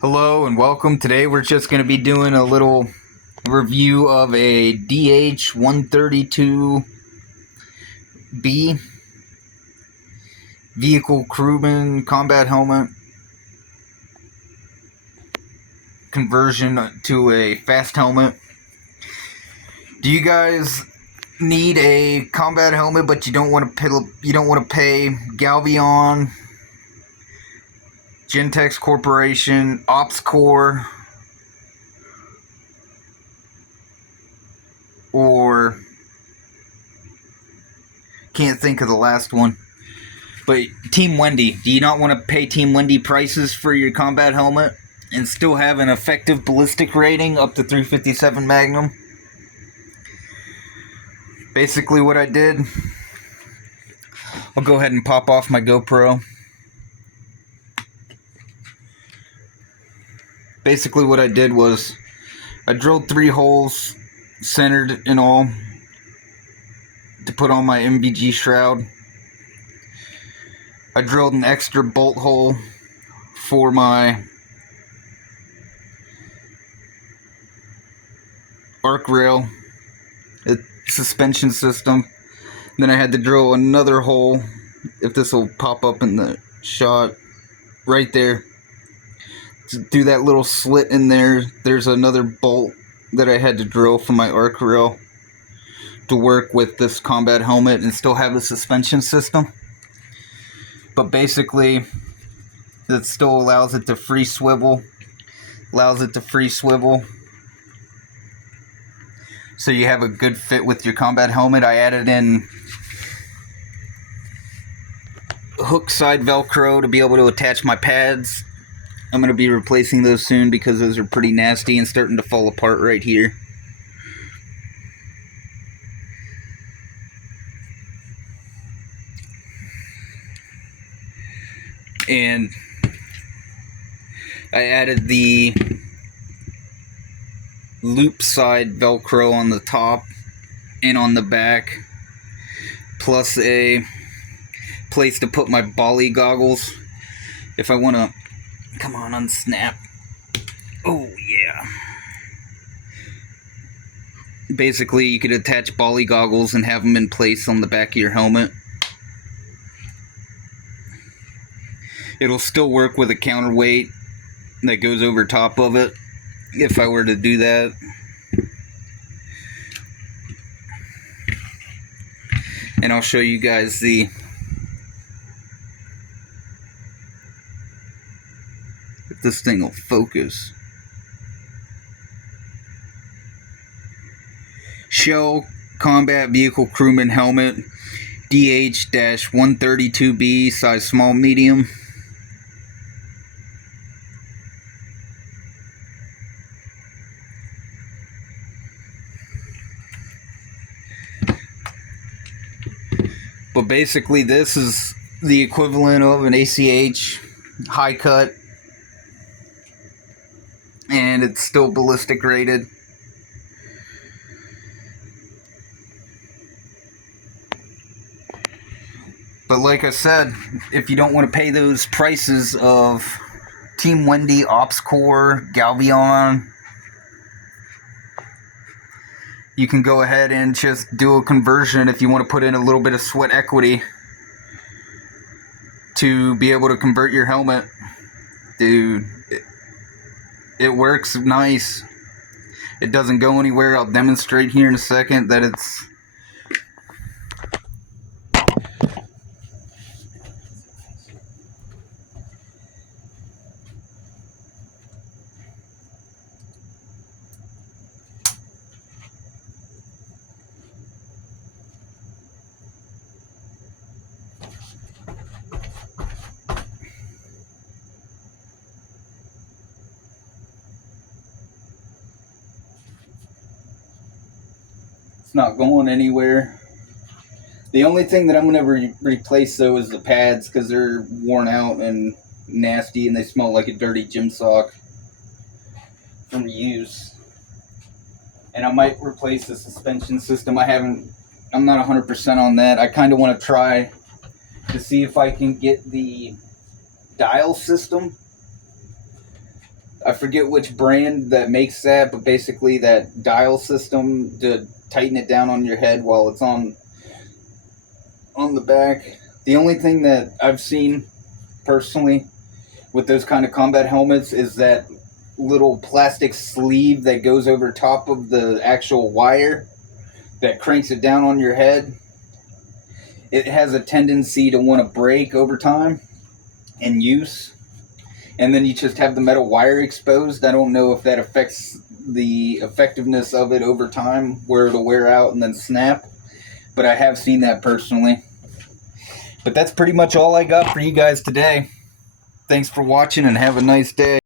Hello and welcome. Today we're just going to be doing a little review of a DH-132B vehicle crewman combat helmet conversion to a fast helmet. Do you guys need a combat helmet but you don't want to pay Galvion, Gentex Corporation, OpsCore, or can't think of the last one, but Team Wendy? Do you not want to pay Team Wendy prices for your combat helmet and still have an effective ballistic rating up to 357 Magnum? Basically what I did, I'll go ahead and pop off my GoPro. Basically what I did was I drilled 3 holes, centered and all, to put on my MBG shroud. I drilled an extra bolt hole for my arc rail, suspension system. Then I had to drill another hole, if this will pop up in the shot, right there. Do that little slit in there. There's another bolt that I had to drill for my arc rail to work with this combat helmet and still have a suspension system. But basically, that still allows it to free swivel. So you have a good fit with your combat helmet. I added in hook side Velcro to be able to attach my pads. I'm going to be replacing those soon because those are pretty nasty and starting to fall apart right here. And I added the loop side Velcro on the top and on the back, plus a place to put my Bali goggles if I want to. Come on, unsnap. Oh, yeah. Basically, you could attach Bali goggles and have them in place on the back of your helmet. It'll still work with a counterweight that goes over top of it, if I were to do that. And I'll show you guys if this thing will focus. Shell Combat Vehicle Crewman Helmet, DH-132B, size small medium. But basically this is the equivalent of an ACH high cut, and it's still ballistic rated. But like I said, if you don't want to pay those prices of Team Wendy, OpsCore, Galvion, you can go ahead and just do a conversion if you want to put in a little bit of sweat equity to be able to convert your helmet. Dude, it works nice. It doesn't go anywhere. I'll demonstrate here in a second that it's... It's not going anywhere. The only thing that I'm going to replace though is the pads, because they're worn out and nasty and they smell like a dirty gym sock from use. And I might replace the suspension system. I'm not 100% on that. I kind of want to try to see if I can get the dial system I forget which brand that makes that, but basically that dial system to tighten it down on your head while it's on the back. The only thing that I've seen personally with those kind of combat helmets is that little plastic sleeve that goes over top of the actual wire that cranks it down on your head. It has a tendency to want to break over time in use, and then you just have the metal wire exposed. I don't know if that affects the effectiveness of it over time, where it'll wear out and then snap, but I have seen that personally. But that's pretty much all I got for you guys today. Thanks for watching and have a nice day.